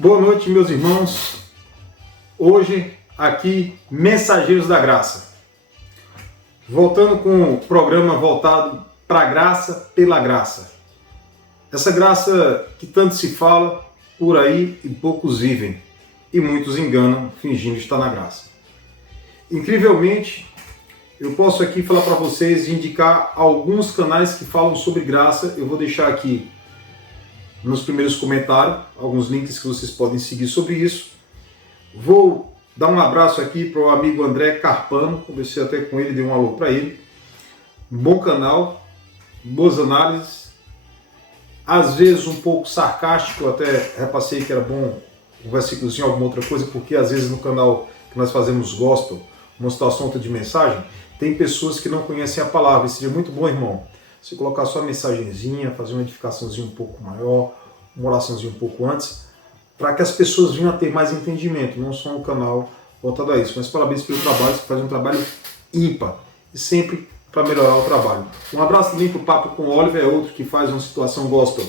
Boa noite, meus irmãos. Hoje, aqui, Mensageiros da Graça. Voltando com o programa voltado para a graça pela graça. Essa graça que tanto se fala por aí e poucos vivem. E muitos enganam, fingindo estar na graça. Incrivelmente, eu posso aqui falar para vocês e indicar alguns canais que falam sobre graça. Eu vou deixar aqui nos primeiros comentários alguns links que vocês podem seguir sobre isso. Vou dar um abraço aqui para o amigo André Carpano, conversei até com ele, dei um alô para ele. Um bom canal, boas análises, às vezes um pouco sarcástico, até repassei que era bom um versículozinho, alguma outra coisa, porque às vezes no canal que nós fazemos gospel, uma situação outra de mensagem, tem pessoas que não conhecem a palavra. E seria muito bom, irmão, você colocar só a mensagenzinha, fazer uma edificaçãozinha um pouco maior, uma oraçãozinha um pouco antes, para que as pessoas venham a ter mais entendimento, não só um canal voltado a isso. Mas parabéns pelo trabalho, você faz um trabalho ímpar e sempre para melhorar o trabalho. Um abraço também para o Papo com o Oliver, é outro que faz uma situação gospel.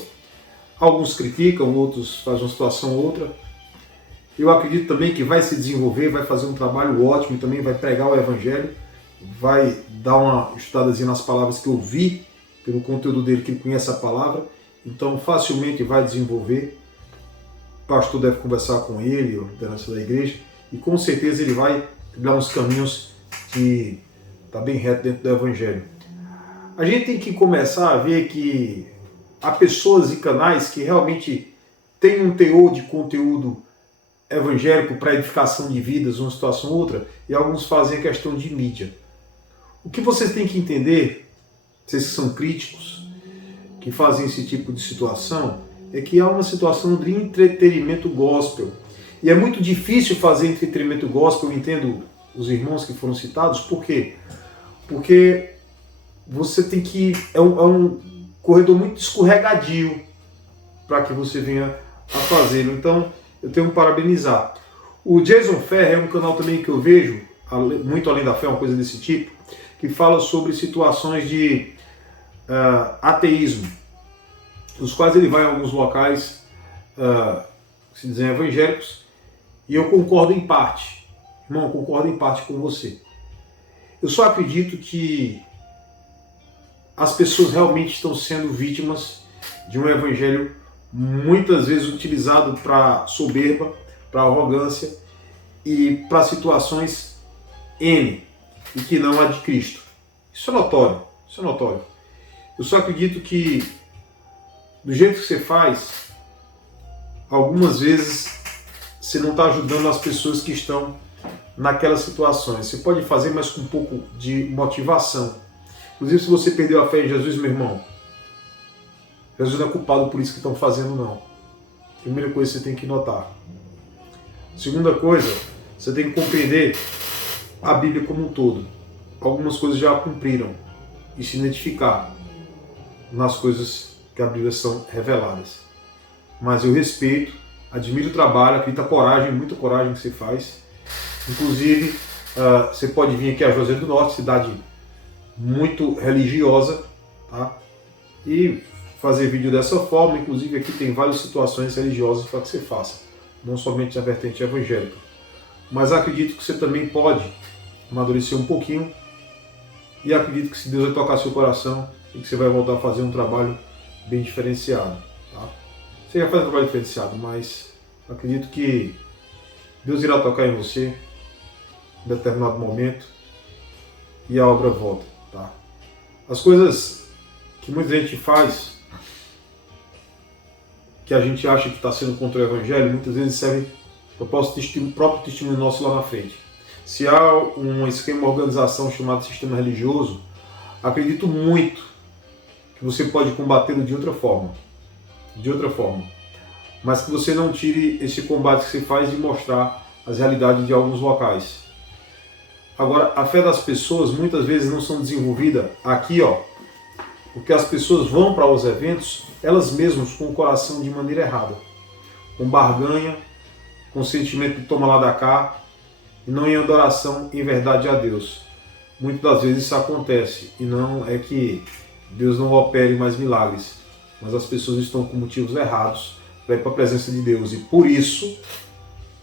Alguns criticam, outros fazem uma situação outra. Eu acredito também que vai se desenvolver, vai fazer um trabalho ótimo e também vai pregar o Evangelho, vai dar uma estudadazinha nas palavras que eu vi, pelo conteúdo dele, que ele conhece a palavra, então facilmente vai desenvolver. O pastor deve conversar com ele, a liderança da igreja, e com certeza ele vai dar uns caminhos que está bem reto dentro do Evangelho. A gente tem que começar a ver que há pessoas e canais que realmente têm um teor de conteúdo evangélico para edificação de vidas, uma situação ou outra, e alguns fazem a questão de mídia. O que vocês têm que entender, vocês que são críticos, que fazem esse tipo de situação, é que há uma situação de entretenimento gospel. E é muito difícil fazer entretenimento gospel, eu entendo os irmãos que foram citados, por quê? Porque você tem que... É um corredor muito escorregadio para que você venha a fazê-lo. Então, eu tenho que parabenizar. O Jason Ferrer é um canal também que eu vejo, muito além da fé, uma coisa desse tipo, que fala sobre situações de ateísmo, os quais ele vai em alguns locais que se dizem evangélicos, e eu concordo em parte. Irmão, eu concordo em parte com você. Eu só acredito que as pessoas realmente estão sendo vítimas de um evangelho muitas vezes utilizado para soberba, para arrogância e para situações N, e que não a de Cristo. Isso é notório, isso é notório. Eu só acredito que, do jeito que você faz, algumas vezes você não está ajudando as pessoas que estão naquelas situações. Você pode fazer, mas com um pouco de motivação. Inclusive, se você perdeu a fé em Jesus, meu irmão, Jesus não é culpado por isso que estão fazendo, não. Primeira coisa que você tem que notar. Segunda coisa, você tem que compreender a Bíblia como um todo. Algumas coisas já cumpriram e se identificar nas coisas que a Bíblia são reveladas. Mas eu respeito, admiro o trabalho, acredito a coragem, muita coragem que você faz. Inclusive, você pode vir aqui a Juazeiro do Norte, cidade muito religiosa, tá? E fazer vídeo dessa forma. Inclusive aqui tem várias situações religiosas para que você faça, não somente na vertente evangélica. Mas acredito que você também pode amadurecer um pouquinho, e acredito que se Deus vai tocar seu coração e que você vai voltar a fazer um trabalho bem diferenciado. Tá? Você já faz um trabalho diferenciado, mas acredito que Deus irá tocar em você em determinado momento e a obra volta. Tá? As coisas que muita gente faz, que a gente acha que está sendo contra o Evangelho, muitas vezes servem para o próprio testemunho nosso lá na frente. Se há um esquema, uma organização chamada sistema religioso, acredito muito que você pode combatê-lo de outra forma. De outra forma. Mas que você não tire esse combate que você faz de mostrar as realidades de alguns locais. Agora, a fé das pessoas muitas vezes não são desenvolvidas aqui, porque as pessoas vão para os eventos, elas mesmas com o coração de maneira errada. Com barganha, com sentimento de toma lá da cá, e não em adoração em verdade a Deus. Muitas das vezes isso acontece, e não é que Deus não opere mais milagres, mas as pessoas estão com motivos errados para ir para a presença de Deus. E por isso,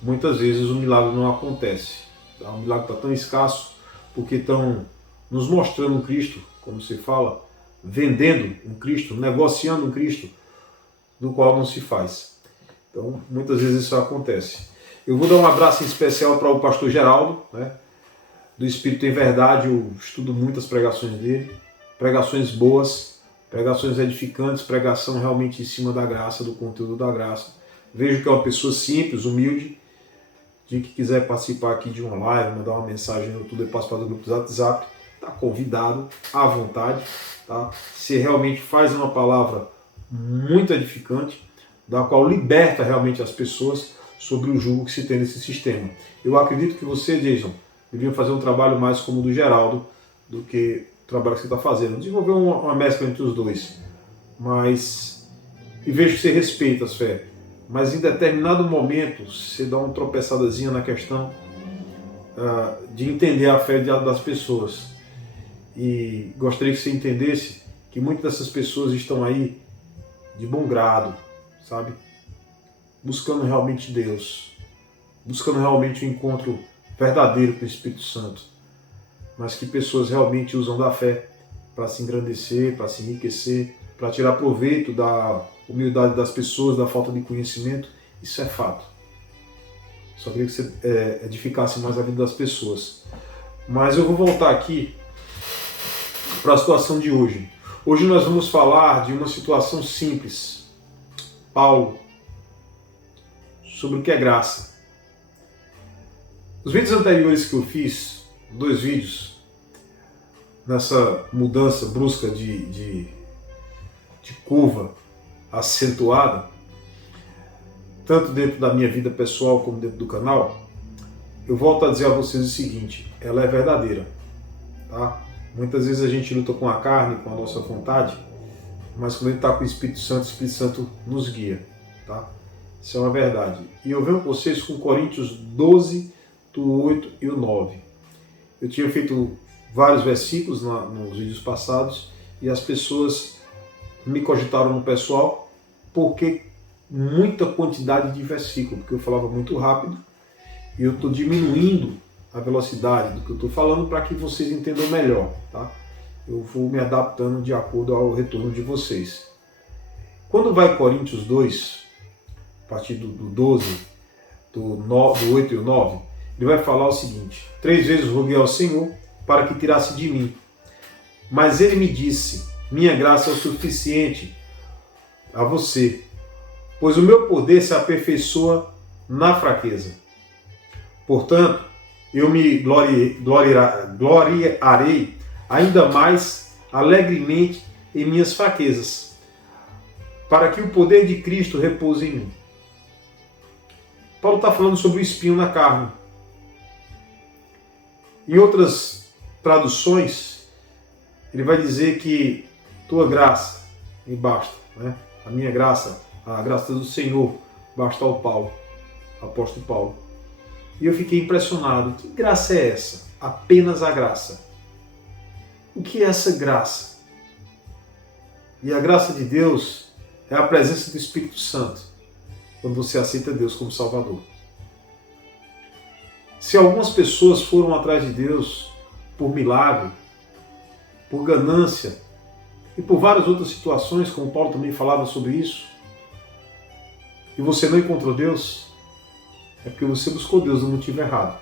muitas vezes o milagre não acontece. O milagre está tão escasso porque estão nos mostrando um Cristo, como se fala, vendendo um Cristo, negociando um Cristo, do qual não se faz. Então, muitas vezes isso acontece. Eu vou dar um abraço em especial para o pastor Geraldo, né, do Espírito em Verdade. Eu estudo muitas pregações dele, pregações boas, pregações edificantes, pregação realmente em cima da graça, do conteúdo da graça. Vejo que é uma pessoa simples, humilde. Quem que quiser participar aqui de uma live, mandar uma mensagem no YouTube, participar do grupo do WhatsApp, está convidado, à vontade. Tá? Se realmente faz uma palavra muito edificante, da qual liberta realmente as pessoas sobre o jugo que se tem nesse sistema. Eu acredito que você, Jason, deveria fazer um trabalho mais como o do Geraldo, do que o trabalho que você está fazendo. Desenvolver uma mescla entre os dois. E vejo que você respeita as fé. Mas em determinado momento, você dá uma tropeçadazinha na questão de entender a fé das pessoas. E gostaria que você entendesse que muitas dessas pessoas estão aí de bom grado, sabe? Buscando realmente Deus, buscando realmente um encontro verdadeiro com o Espírito Santo, mas que pessoas realmente usam da fé para se engrandecer, para se enriquecer, para tirar proveito da humildade das pessoas, da falta de conhecimento. Isso é fato. Só queria que você edificasse mais a vida das pessoas. Mas eu vou voltar aqui para a situação de hoje. Hoje nós vamos falar de uma situação simples. Paulo, sobre o que é graça. Os vídeos anteriores que eu fiz, 2 vídeos, nessa mudança brusca de curva acentuada, tanto dentro da minha vida pessoal como dentro do canal, eu volto a dizer a vocês o seguinte: ela é verdadeira, tá? Muitas vezes a gente luta com a carne, com a nossa vontade, mas quando a gente está com o Espírito Santo nos guia, tá? Isso é uma verdade. E eu venho com vocês com Coríntios 12, do 8 e o 9. Eu tinha feito vários versículos nos vídeos passados e as pessoas me cogitaram no pessoal porque muita quantidade de versículos, porque eu falava muito rápido e eu estou diminuindo a velocidade do que eu estou falando para que vocês entendam melhor, tá? Eu vou me adaptando de acordo ao retorno de vocês. Quando vai Coríntios 2, a partir do 12, do 8 e o 9, ele vai falar o seguinte: 3 vezes roguei ao Senhor para que tirasse de mim, mas ele me disse: minha graça é o suficiente a você, pois o meu poder se aperfeiçoa na fraqueza. Portanto, eu me gloriarei ainda mais alegremente em minhas fraquezas, para que o poder de Cristo repouse em mim. Paulo está falando sobre o espinho na carne. Em outras traduções, ele vai dizer que tua graça me basta, né? A minha graça, a graça do Senhor, basta ao Paulo, apóstolo Paulo. E eu fiquei impressionado. Que graça é essa? Apenas a graça. O que é essa graça? E a graça de Deus é a presença do Espírito Santo, quando você aceita Deus como Salvador. Se algumas pessoas foram atrás de Deus por milagre, por ganância e por várias outras situações, como Paulo também falava sobre isso, e você não encontrou Deus, é porque você buscou Deus no motivo errado.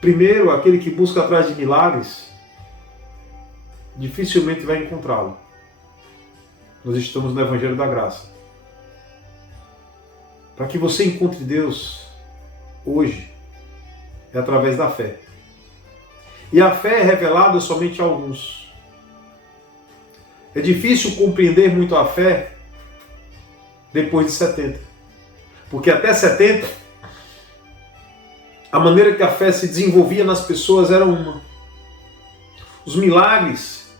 Primeiro, aquele que busca atrás de milagres, dificilmente vai encontrá-lo. Nós estamos no Evangelho da Graça. Para que você encontre Deus hoje, é através da fé. E a fé é revelada somente a alguns. É difícil compreender muito a fé depois de 70. Porque até 70, a maneira que a fé se desenvolvia nas pessoas era uma. Os milagres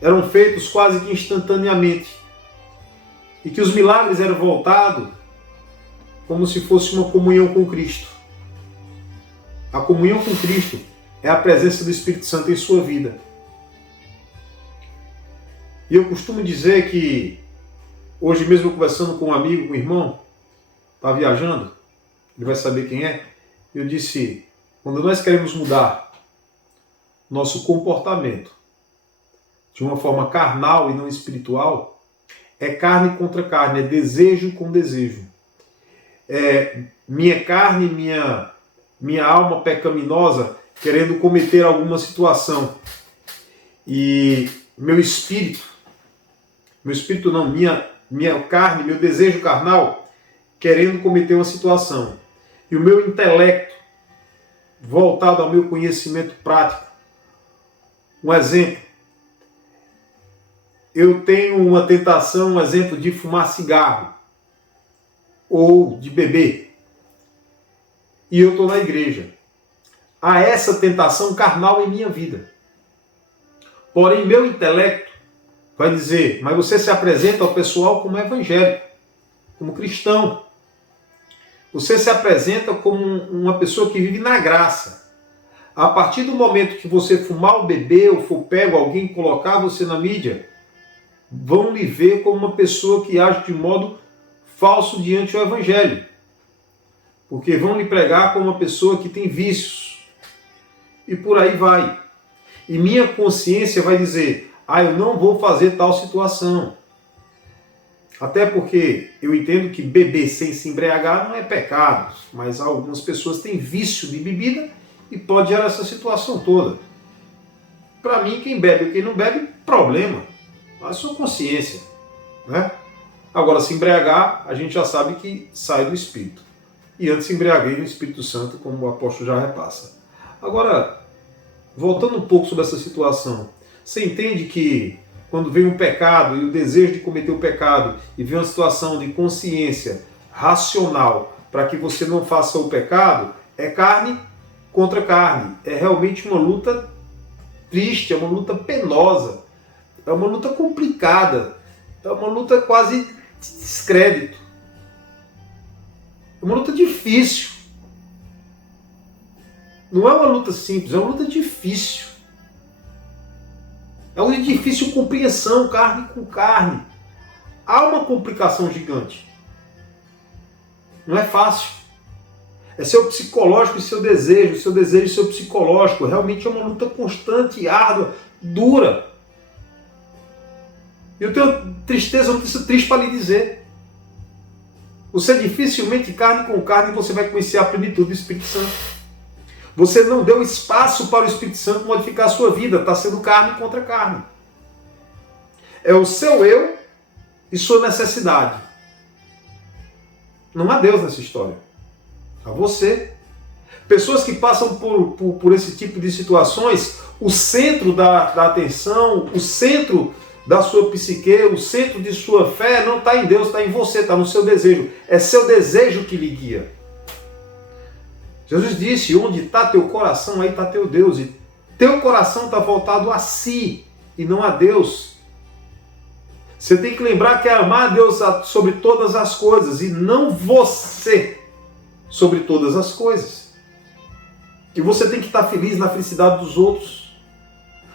eram feitos quase que instantaneamente. E que os milagres eram voltados como se fosse uma comunhão com Cristo. A comunhão com Cristo é a presença do Espírito Santo em sua vida. E eu costumo dizer que Hoje mesmo conversando com um amigo, com um irmão, está viajando, ele vai saber quem é. Eu disse, quando nós queremos mudar nosso comportamento de uma forma carnal e não espiritual, é carne contra carne, é desejo com desejo. É minha carne, minha alma pecaminosa querendo cometer alguma situação. E meu espírito não, minha carne, meu desejo carnal querendo cometer uma situação. E o meu intelecto voltado ao meu conhecimento prático. Um exemplo. Eu tenho uma tentação, um exemplo, de fumar cigarro ou de beber. E eu estou na igreja. Há essa tentação carnal em minha vida. Porém, meu intelecto vai dizer, mas você se apresenta ao pessoal como evangélico, como cristão. Você se apresenta como uma pessoa que vive na graça. A partir do momento que você fumar ou beber, ou for pego alguém colocar você na mídia, vão lhe ver como uma pessoa que age de modo falso diante do evangelho. Porque vão lhe pregar como uma pessoa que tem vícios. E por aí vai. E minha consciência vai dizer, eu não vou fazer tal situação. Até porque eu entendo que beber sem se embriagar não é pecado, mas algumas pessoas têm vício de bebida e pode gerar essa situação toda. Para mim, quem bebe e quem não bebe, problema. Mas sua consciência. Né? Agora, se embriagar, a gente já sabe que sai do Espírito. E antes se embriaguei no Espírito Santo, como o apóstolo já repassa. Agora, voltando um pouco sobre essa situação, você entende que quando vem um pecado e o desejo de cometer o pecado e vem uma situação de consciência racional para que você não faça o pecado, é carne contra carne. É realmente uma luta triste, é uma luta penosa, é uma luta complicada, é uma luta quase de descrédito. É uma luta difícil. Não é uma luta simples, é uma luta difícil. É uma difícil compreensão, carne com carne. Há uma complicação gigante. Não é fácil. É seu psicológico e seu desejo e seu psicológico. Realmente é uma luta constante, árdua, dura. E eu tenho tristeza, uma notícia triste para lhe dizer. Você dificilmente, carne com carne, você vai conhecer a plenitude do Espírito Santo. Você não deu espaço para o Espírito Santo modificar a sua vida. Está sendo carne contra carne. É o seu eu e sua necessidade. Não há Deus nessa história. Há você. Pessoas que passam por esse tipo de situações, o centro da atenção, o centro da sua psique, o centro de sua fé não está em Deus, está em você, está no seu desejo. É seu desejo que lhe guia. Jesus disse, onde está teu coração, aí está teu Deus. E teu coração está voltado a si e não a Deus. Você tem que lembrar que é amar a Deus sobre todas as coisas e não você sobre todas as coisas. E você tem que estar feliz na felicidade dos outros.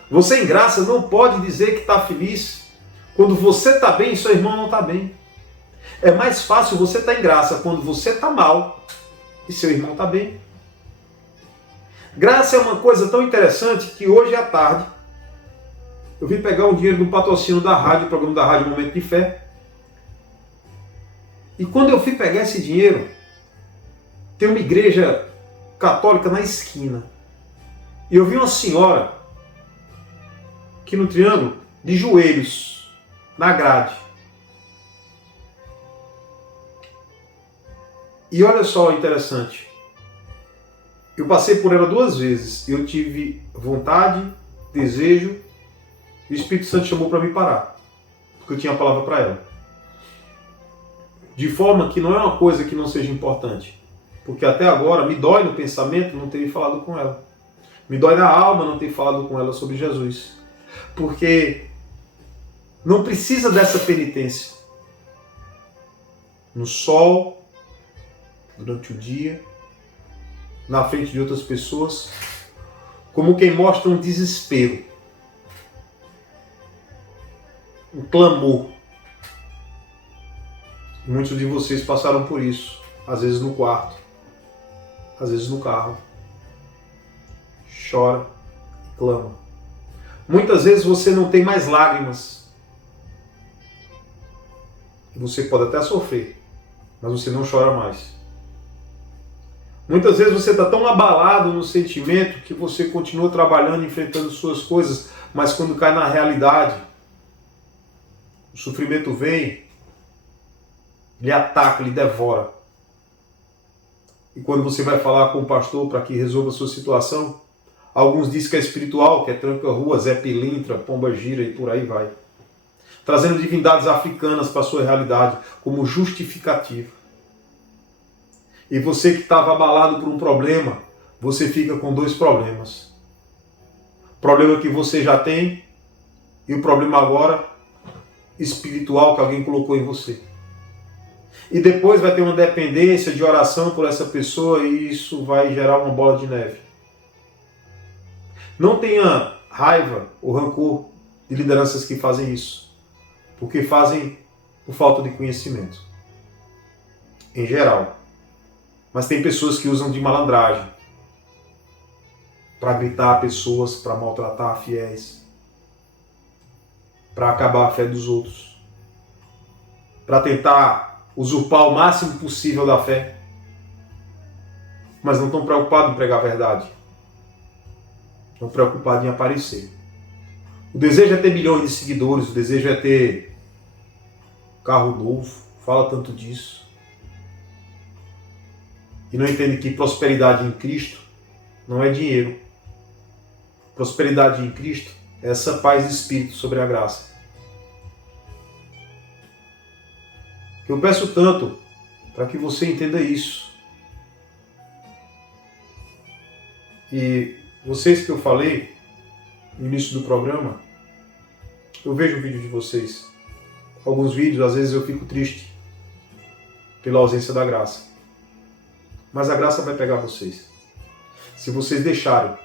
Você em graça não pode dizer que está feliz quando você está bem e seu irmão não está bem. É mais fácil você estar em graça quando você está mal e seu irmão está bem. Graça é uma coisa tão interessante que hoje à tarde eu vim pegar um dinheiro do patrocínio da rádio, o programa da rádio Momento de Fé. E quando eu fui pegar esse dinheiro, tem uma igreja católica na esquina. E eu vi uma senhora aqui no triângulo, de joelhos, na grade. E olha só o interessante. Eu passei por ela 2 vezes. Eu tive vontade, desejo, e o Espírito Santo chamou para me parar. Porque eu tinha a palavra para ela. De forma que não é uma coisa que não seja importante. Porque até agora me dói no pensamento não ter falado com ela. Me dói na alma não ter falado com ela sobre Jesus. Porque não precisa dessa penitência. No sol, durante o dia, na frente de outras pessoas, como quem mostra um desespero, um clamor. Muitos de vocês passaram por isso, às vezes no quarto, às vezes no carro. Chora, clama. Muitas vezes você não tem mais lágrimas. E você pode até sofrer, mas você não chora mais. Muitas vezes você está tão abalado no sentimento que você continua trabalhando, enfrentando suas coisas, mas quando cai na realidade, o sofrimento vem, lhe ataca, lhe devora. E quando você vai falar com o pastor para que resolva a sua situação, alguns dizem que é espiritual, que é tranca-rua, Zé Pilintra, Pomba Gira e por aí vai. Trazendo divindades africanas para a sua realidade como justificativa. E você que estava abalado por um problema, você fica com dois problemas. O problema que você já tem e o problema agora espiritual que alguém colocou em você. E depois vai ter uma dependência de oração por essa pessoa e isso vai gerar uma bola de neve. Não tenha raiva ou rancor de lideranças que fazem isso, porque fazem por falta de conhecimento. Em geral. Mas tem pessoas que usam de malandragem para gritar pessoas, para maltratar fiéis, para acabar a fé dos outros, para tentar usurpar o máximo possível da fé, mas não estão preocupados em pregar a verdade. Estão preocupados em aparecer. O desejo é ter milhões de seguidores, o desejo é ter carro novo, fala tanto disso. E não entende que prosperidade em Cristo não é dinheiro. Prosperidade em Cristo é essa paz de espírito sobre a graça. Eu peço tanto para que você entenda isso. E vocês que eu falei no início do programa, eu vejo o vídeo de vocês. Alguns vídeos, às vezes eu fico triste pela ausência da graça. Mas a graça vai pegar vocês. Se vocês deixarem,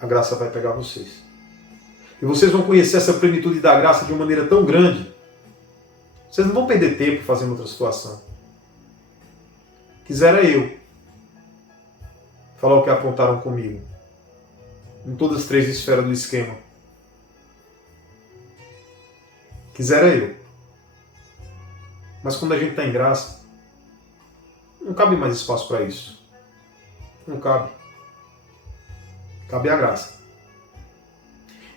a graça vai pegar vocês. E vocês vão conhecer essa plenitude da graça de uma maneira tão grande. Vocês não vão perder tempo fazendo outra situação. Quisera eu falar o que apontaram comigo. Em todas as três esferas do esquema. Quisera eu. Mas quando a gente está em graça, não cabe mais espaço para isso. Não cabe. Cabe a graça.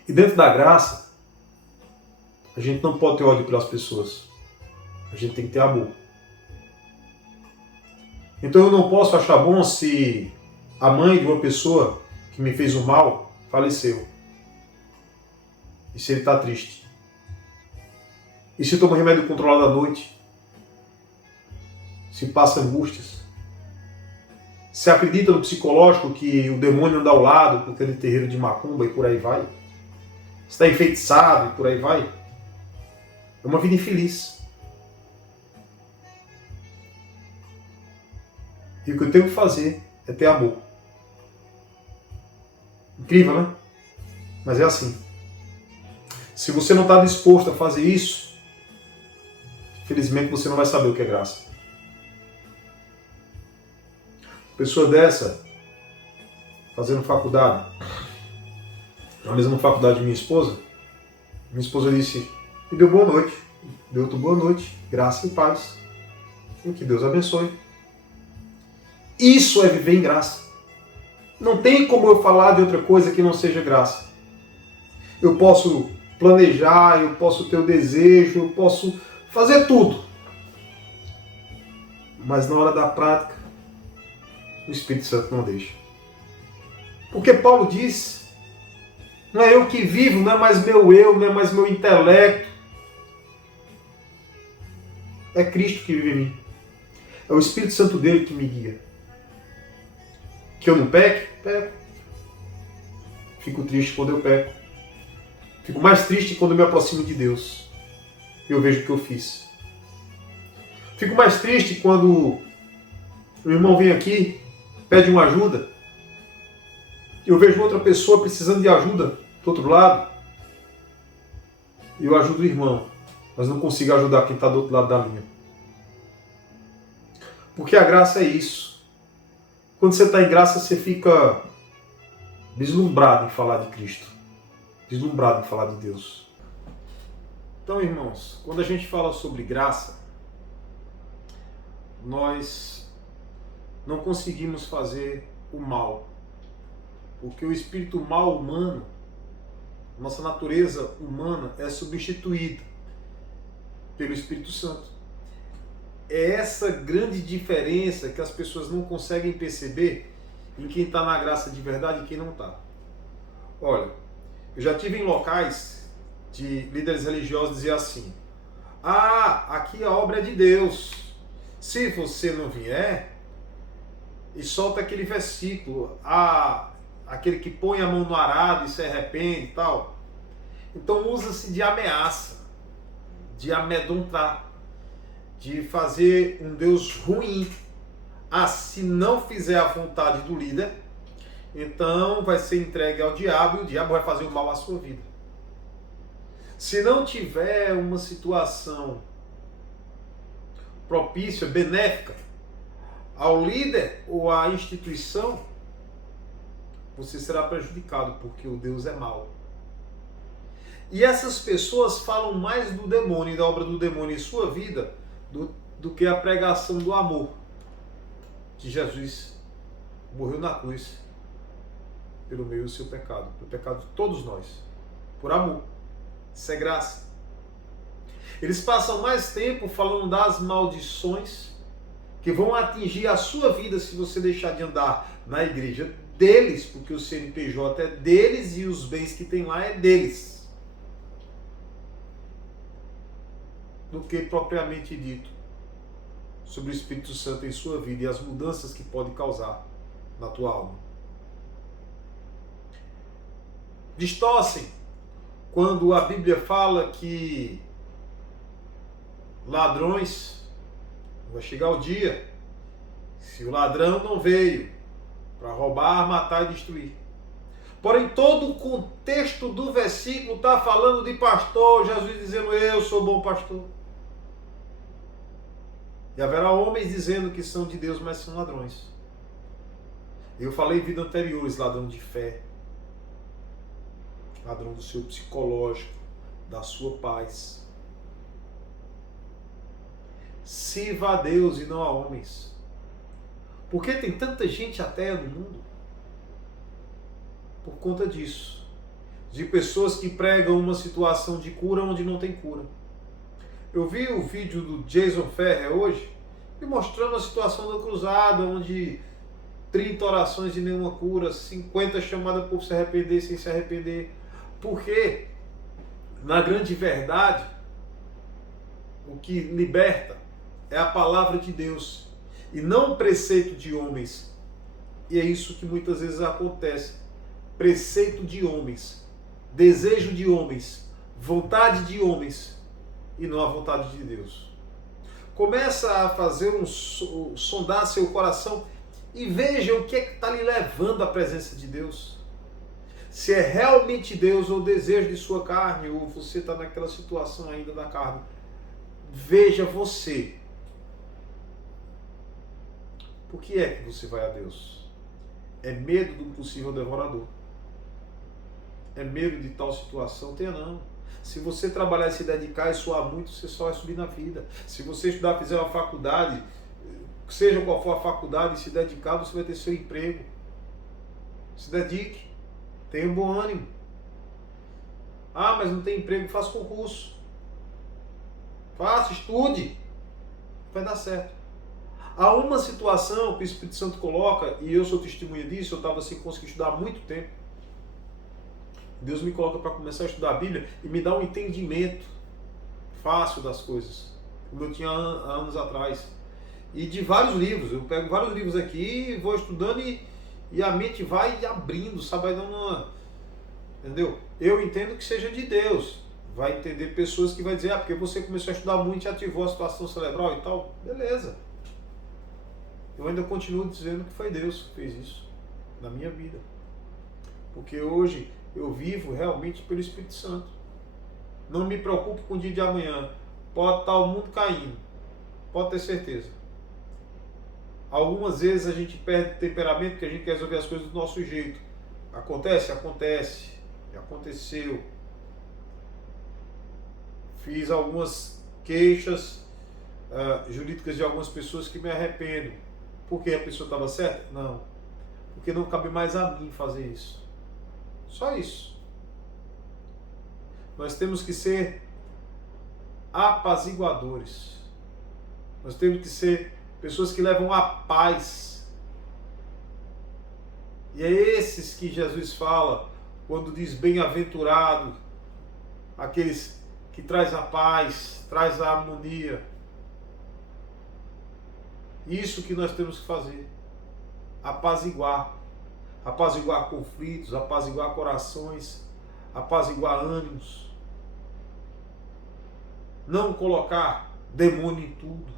E dentro da graça, a gente não pode ter ódio pelas pessoas. A gente tem que ter amor. Então eu não posso achar bom se a mãe de uma pessoa que me fez o mal faleceu. E se ele está triste. E se toma remédio controlado à noite. Se passa angústias. Se acredita no psicológico que o demônio anda ao lado por aquele terreiro de macumba e por aí vai. Está enfeitiçado e por aí vai. É uma vida infeliz. E o que eu tenho que fazer é ter amor. Incrível, né? Mas é assim. Se você não está disposto a fazer isso, infelizmente você não vai saber o que é graça. Pessoa dessa, fazendo faculdade, na mesma faculdade de minha esposa disse, me deu boa noite, deu outra boa noite, graça e paz, e que Deus abençoe. Isso é viver em graça. Não tem como eu falar de outra coisa que não seja graça. Eu posso planejar, eu posso ter o desejo, eu posso fazer tudo, mas na hora da prática, o Espírito Santo não deixa. Porque Paulo diz, não é eu que vivo, não é mais meu eu, não é mais meu intelecto. É Cristo que vive em mim. É o Espírito Santo dele que me guia. Que eu não peque? Peco. Fico triste quando eu peco. Fico mais triste quando eu me aproximo de Deus. E eu vejo o que eu fiz. Fico mais triste quando o irmão vem aqui, pede uma ajuda, eu vejo outra pessoa precisando de ajuda do outro lado, e eu ajudo o irmão, mas não consigo ajudar quem está do outro lado da linha. Porque a graça é isso. Quando você está em graça, você fica deslumbrado em falar de Cristo. Deslumbrado em falar de Deus. Então, irmãos, quando a gente fala sobre graça, nós não conseguimos fazer o mal. Porque o espírito mal humano, nossa natureza humana, é substituída pelo Espírito Santo. É essa grande diferença que as pessoas não conseguem perceber em quem está na graça de verdade e quem não está. Olha, eu já tive em locais de líderes religiosos dizer assim: aqui a obra é de Deus. Se você não vier, e solta aquele versículo, aquele que põe a mão no arado e se arrepende e tal. Então usa-se de ameaça, de amedrontar, de fazer um Deus ruim. Se não fizer a vontade do líder, então vai ser entregue ao diabo e o diabo vai fazer o mal à sua vida. Se não tiver uma situação propícia, benéfica ao líder ou à instituição, você será prejudicado, porque o Deus é mau. E essas pessoas falam mais do demônio e da obra do demônio em sua vida do que a pregação do amor. Que Jesus morreu na cruz pelo meio do seu pecado, pelo pecado de todos nós, por amor. Isso é graça. Eles passam mais tempo falando das maldições que vão atingir a sua vida se você deixar de andar na igreja deles, porque o CNPJ é deles e os bens que tem lá é deles, do que propriamente dito sobre o Espírito Santo em sua vida e as mudanças que pode causar na tua alma. Distorcem quando a Bíblia fala que ladrões, vai chegar o dia, se o ladrão não veio para roubar, matar e destruir. Porém, todo o contexto do versículo está falando de pastor, Jesus dizendo: eu sou bom pastor. E haverá homens dizendo que são de Deus, mas são ladrões. Eu falei em vida anteriores, ladrão de fé, ladrão do seu psicológico, da sua paz. Sirva a Deus e não a homens. Por que tem tanta gente ateia no mundo? Por conta disso. De pessoas que pregam uma situação de cura onde não tem cura. Eu vi o vídeo do Jason Ferrer hoje, me mostrando a situação da cruzada, onde 30 orações de nenhuma cura, 50 chamadas para o povo se arrepender sem se arrepender. Porque, na grande verdade, o que liberta é a palavra de Deus e não o preceito de homens. E é isso que muitas vezes acontece. Preceito de homens, desejo de homens, vontade de homens e não a vontade de Deus. Começa a fazer sondar seu coração e veja o que é que está lhe levando à presença de Deus. Se é realmente Deus ou o desejo de sua carne, ou você está naquela situação ainda da carne. Veja você. Por que é que você vai a Deus? É medo do possível devorador. É medo de tal situação? Tenha não. Se você trabalhar e se dedicar e suar muito, você só vai subir na vida. Se você estudar, fizer uma faculdade, seja qual for a faculdade, e se dedicar, você vai ter seu emprego. Se dedique. Tenha um bom ânimo. Mas não tem emprego, faça concurso. Faça, estude. Vai dar certo. Há uma situação que o Espírito Santo coloca, e eu sou testemunha disso, eu estava sem conseguir estudar há muito tempo. Deus me coloca para começar a estudar a Bíblia e me dá um entendimento fácil das coisas, como eu tinha há anos atrás. E de vários livros, eu pego vários livros aqui, vou estudando e a mente vai abrindo, sabe? Vai dando uma... Entendeu? Eu entendo que seja de Deus. Vai entender pessoas que vai dizer, porque você começou a estudar muito e ativou a situação cerebral e tal. Beleza. Eu ainda continuo dizendo que foi Deus que fez isso na minha vida. Porque hoje eu vivo realmente pelo Espírito Santo. Não me preocupo com o dia de amanhã. Pode estar o mundo caindo. Pode ter certeza. Algumas vezes a gente perde temperamento porque a gente quer resolver as coisas do nosso jeito. Acontece? Acontece. Já aconteceu. Fiz algumas queixas jurídicas de algumas pessoas que me arrependo. Porque a pessoa estava certa? Não. Porque não cabe mais a mim fazer isso. Só isso. Nós temos que ser apaziguadores. Nós temos que ser pessoas que levam a paz. E é esses que Jesus fala quando diz bem-aventurado, aqueles que traz a paz, traz a harmonia. Isso que nós temos que fazer. Apaziguar. Apaziguar conflitos, apaziguar corações, apaziguar ânimos. Não colocar demônio em tudo,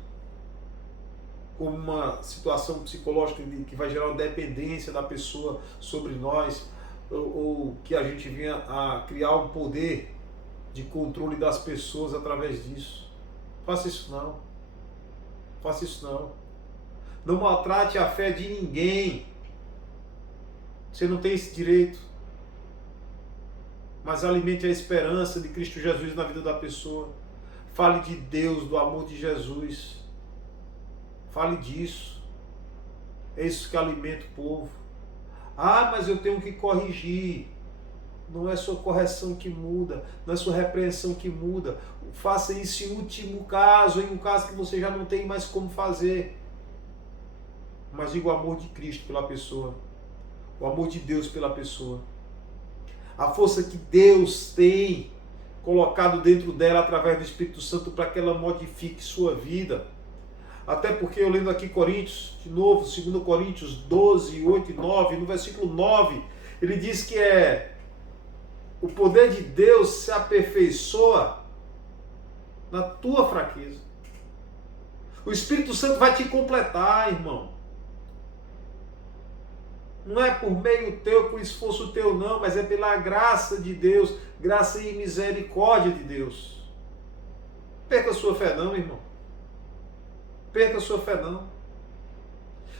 como uma situação psicológica que vai gerar uma dependência da pessoa sobre nós, ou que a gente venha a criar um poder de controle das pessoas através disso. Faça isso não. Faça isso não. Não maltrate a fé de ninguém. Você não tem esse direito. Mas alimente a esperança de Cristo Jesus na vida da pessoa. Fale de Deus, do amor de Jesus. Fale disso. É isso que alimenta o povo. Ah, mas eu tenho que corrigir. Não é sua correção que muda, não é sua repreensão que muda. Faça isso em último caso, em um caso que você já não tem mais como fazer. Mas diga o amor de Cristo pela pessoa. O amor de Deus pela pessoa. A força que Deus tem colocado dentro dela através do Espírito Santo para que ela modifique sua vida. Até porque eu lendo aqui Coríntios, de novo, 2 Coríntios 12, 8 e 9, no versículo 9, ele diz que o poder de Deus se aperfeiçoa na tua fraqueza. O Espírito Santo vai te completar, irmão. Não é por meio teu, por esforço teu não, mas é pela graça de Deus, graça e misericórdia de Deus. Perca a sua fé não, irmão. Perca a sua fé não.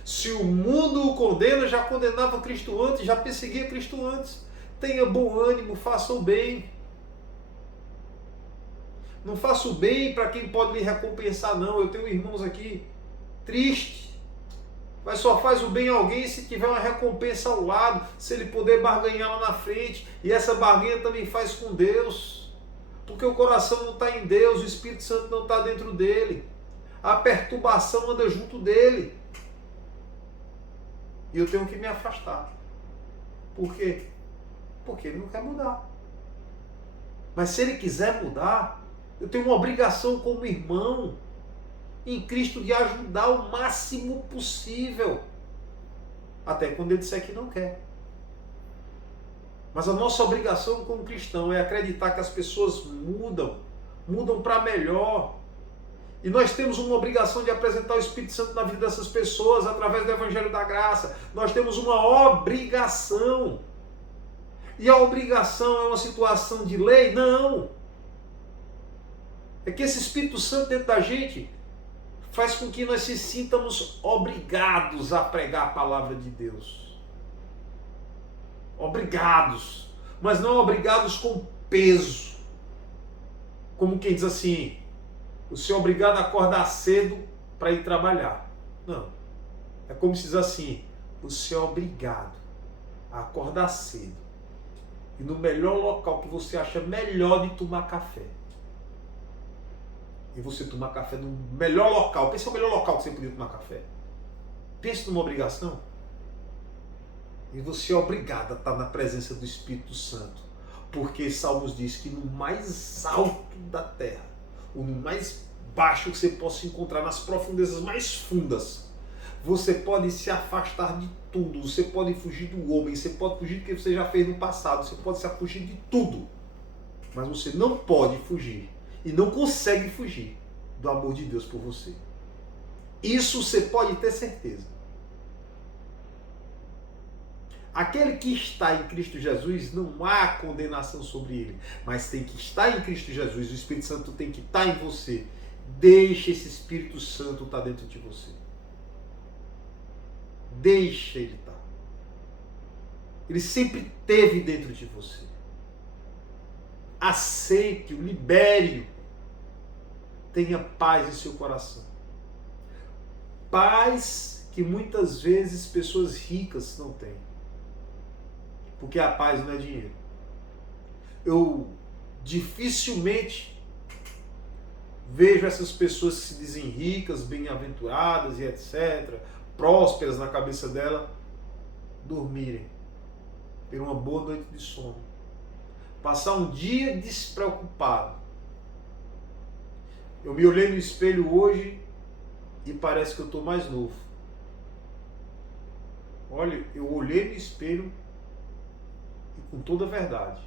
Se o mundo o condena, já condenava Cristo antes, já perseguia Cristo antes. Tenha bom ânimo, faça o bem. Não faça o bem para quem pode lhe recompensar, não. Eu tenho irmãos aqui tristes, mas só faz o bem a alguém se tiver uma recompensa ao lado, se ele puder barganhar lá na frente. E essa barganha também faz com Deus, porque o coração não está em Deus, o Espírito Santo não está dentro dele. A perturbação anda junto dele. E eu tenho que me afastar. Por quê? Porque ele não quer mudar. Mas se ele quiser mudar, eu tenho uma obrigação como irmão em Cristo de ajudar o máximo possível. Até quando ele disser que não quer. Mas a nossa obrigação como cristão é acreditar que as pessoas mudam para melhor. E nós temos uma obrigação de apresentar o Espírito Santo na vida dessas pessoas através do Evangelho da Graça. Nós temos uma obrigação. E a obrigação é uma situação de lei? Não. É que esse Espírito Santo dentro da gente faz com que nós se sintamos obrigados a pregar a palavra de Deus. Obrigados. Mas não obrigados com peso. Como quem diz assim, você é obrigado a acordar cedo para ir trabalhar. Não. É como se diz assim, você é obrigado a acordar cedo e no melhor local que você acha melhor de tomar café. E você tomar café no melhor local. Pense no melhor local que você podia tomar café. Pense numa obrigação. E você é obrigado a estar na presença do Espírito Santo. Porque Salmos diz que no mais alto da terra, ou no mais baixo que você possa encontrar, nas profundezas mais fundas, você pode se afastar de tudo. Você pode fugir do homem. Você pode fugir do que você já fez no passado. Você pode se fugir de tudo. Mas você não pode fugir. E não consegue fugir do amor de Deus por você. Isso você pode ter certeza. Aquele que está em Cristo Jesus, não há condenação sobre ele. Mas tem que estar em Cristo Jesus. O Espírito Santo tem que estar em você. Deixe esse Espírito Santo estar dentro de você. deixa ele estar. Ele sempre esteve dentro de você. Aceite-o, libere-o. Tenha paz em seu coração. Paz que muitas vezes pessoas ricas não têm. Porque a paz não é dinheiro. Eu dificilmente vejo essas pessoas que se dizem ricas, bem-aventuradas e etc., prósperas na cabeça dela, dormirem, ter uma boa noite de sono, passar um dia despreocupado. Eu me olhei no espelho hoje e parece que eu estou mais novo. Olha, eu olhei no espelho e com toda a verdade,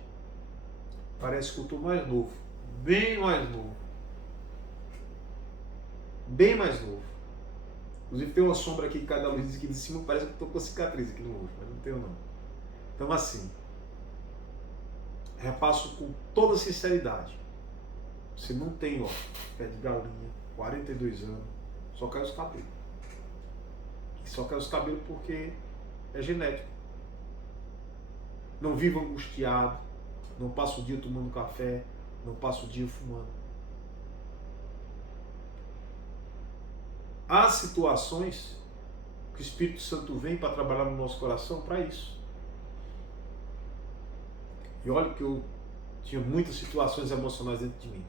parece que eu estou mais novo, bem mais novo. Bem mais novo. Inclusive tem uma sombra aqui que cai da luz aqui de cima, parece que eu estou com cicatriz aqui no rosto, mas não tenho não. Então assim, repasso com toda sinceridade. Você não tem, ó, pé de galinha, 42 anos, só cai os cabelos. E só cai os cabelos porque é genético. Não vivo angustiado, não passo o dia tomando café, não passo o dia fumando. Há situações que o Espírito Santo vem para trabalhar no nosso coração para isso. E olha que eu tinha muitas situações emocionais dentro de mim.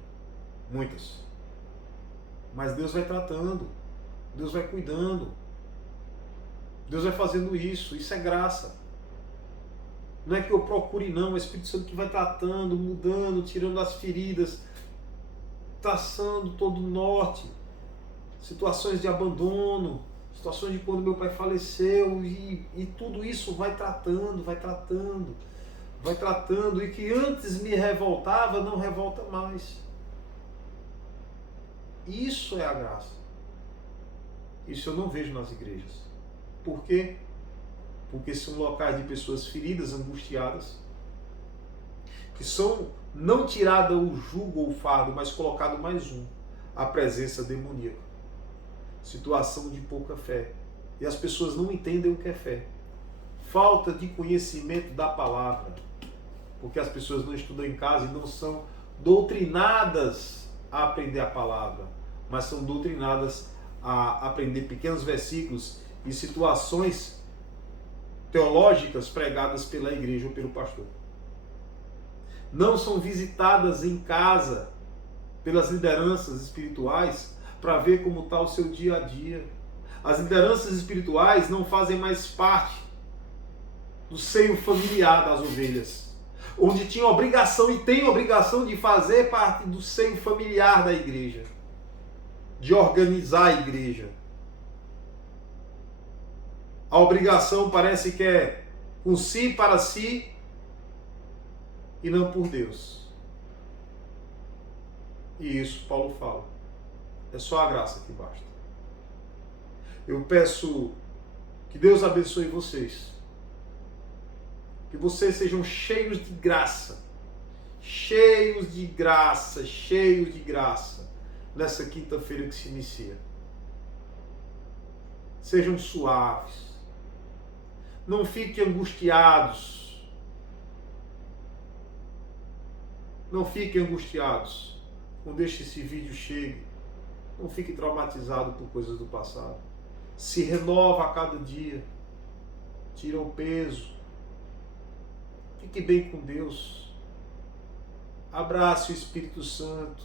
Muitas. Mas Deus vai tratando. Deus vai cuidando. Deus vai fazendo isso. Isso é graça. Não é que eu procure não. É o Espírito Santo que vai tratando, mudando, tirando as feridas, traçando todo o norte. Situações de abandono, situações de quando meu pai faleceu, e tudo isso vai tratando, e que antes me revoltava, não revolta mais. Isso é a graça. Isso eu não vejo nas igrejas. Por quê? Porque são locais de pessoas feridas, angustiadas, que são não tirada o jugo ou o fardo, mas colocado mais um, a presença demoníaca. Situação de pouca fé. E as pessoas não entendem o que é fé. Falta de conhecimento da palavra. Porque as pessoas não estudam em casa e não são doutrinadas a aprender a palavra, mas são doutrinadas a aprender pequenos versículos e situações teológicas pregadas pela igreja ou pelo pastor. Não são visitadas em casa pelas lideranças espirituais para ver como está o seu dia a dia. As lideranças espirituais não fazem mais parte do seio familiar das ovelhas, onde tinha obrigação e tem obrigação de fazer parte do seio familiar da igreja, de organizar a igreja. A obrigação parece que é com si, para si, e não por Deus. E isso Paulo fala. É só a graça que basta. Eu peço que Deus abençoe vocês. Que vocês sejam cheios de graça. Cheios de graça, cheios de graça. Nessa quinta-feira que se inicia. Sejam suaves. Não fiquem angustiados. Não fiquem angustiados. Quando esse vídeo chegue, não fique traumatizado por coisas do passado. Se renova a cada dia. Tira o peso. Fique bem com Deus. Abrace o Espírito Santo.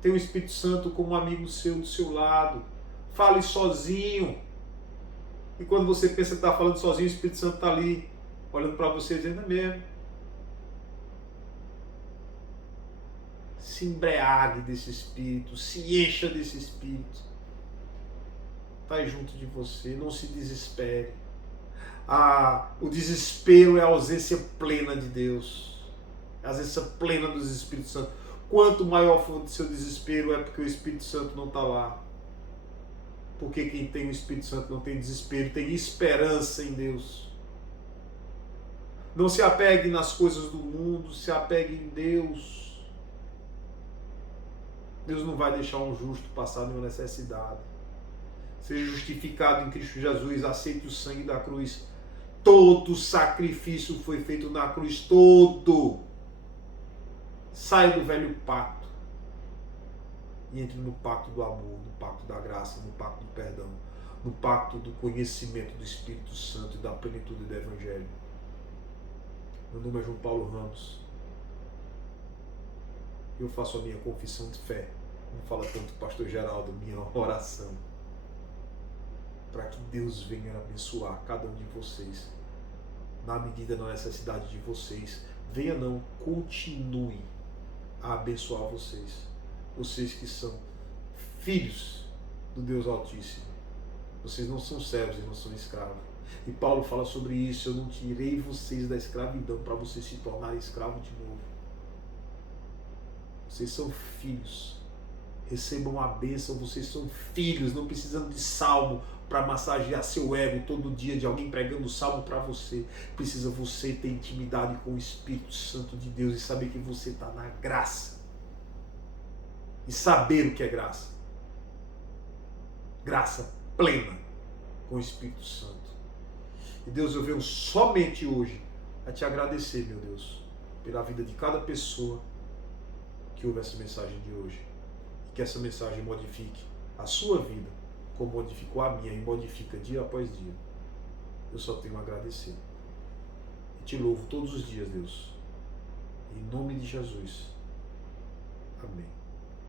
Tenha o Espírito Santo como um amigo seu do seu lado. Fale sozinho. E quando você pensa que está falando sozinho, o Espírito Santo está ali, olhando para você dizendo: é mesmo. Se embriague desse Espírito, se encha desse Espírito. Está junto de você, não se desespere. O desespero é a ausência plena de Deus, a ausência plena dos Espíritos Santos. Quanto maior for o seu desespero, é porque o Espírito Santo não está lá. Porque quem tem o Espírito Santo não tem desespero, tem esperança em Deus. Não se apegue nas coisas do mundo, se apegue em Deus. Deus não vai deixar um justo passar nenhuma necessidade. seja justificado em Cristo Jesus, aceite o sangue da cruz. Todo sacrifício foi feito na cruz, todo. Saia do velho pacto e entre no pacto do amor, no pacto da graça, no pacto do perdão, no pacto do conhecimento do Espírito Santo e da plenitude do Evangelho. Meu nome é João Paulo Ramos. Eu faço a minha confissão de fé. Não fala tanto o pastor Geraldo, minha oração. Para que Deus venha abençoar cada um de vocês, na medida da necessidade de vocês. Venha não, continue a abençoar vocês. Vocês que são filhos do Deus Altíssimo. Vocês não são servos e não são escravos. E Paulo fala sobre isso. Eu não tirei vocês da escravidão para vocês se tornarem escravos de novo. Vocês são filhos. Recebam a bênção. Vocês são filhos. Não precisam de salmo para massagear seu ego todo dia, de alguém pregando salmo para você. Precisa você ter intimidade com o Espírito Santo de Deus e saber que você está na graça. E saber o que é graça. Graça plena com o Espírito Santo. E Deus, eu venho somente hoje a te agradecer, meu Deus, pela vida de cada pessoa que ouve essa mensagem de hoje. E que essa mensagem modifique a sua vida, como modificou a minha e modifica dia após dia. Eu só tenho a agradecer. E te louvo todos os dias, Deus. Em nome de Jesus. Amém.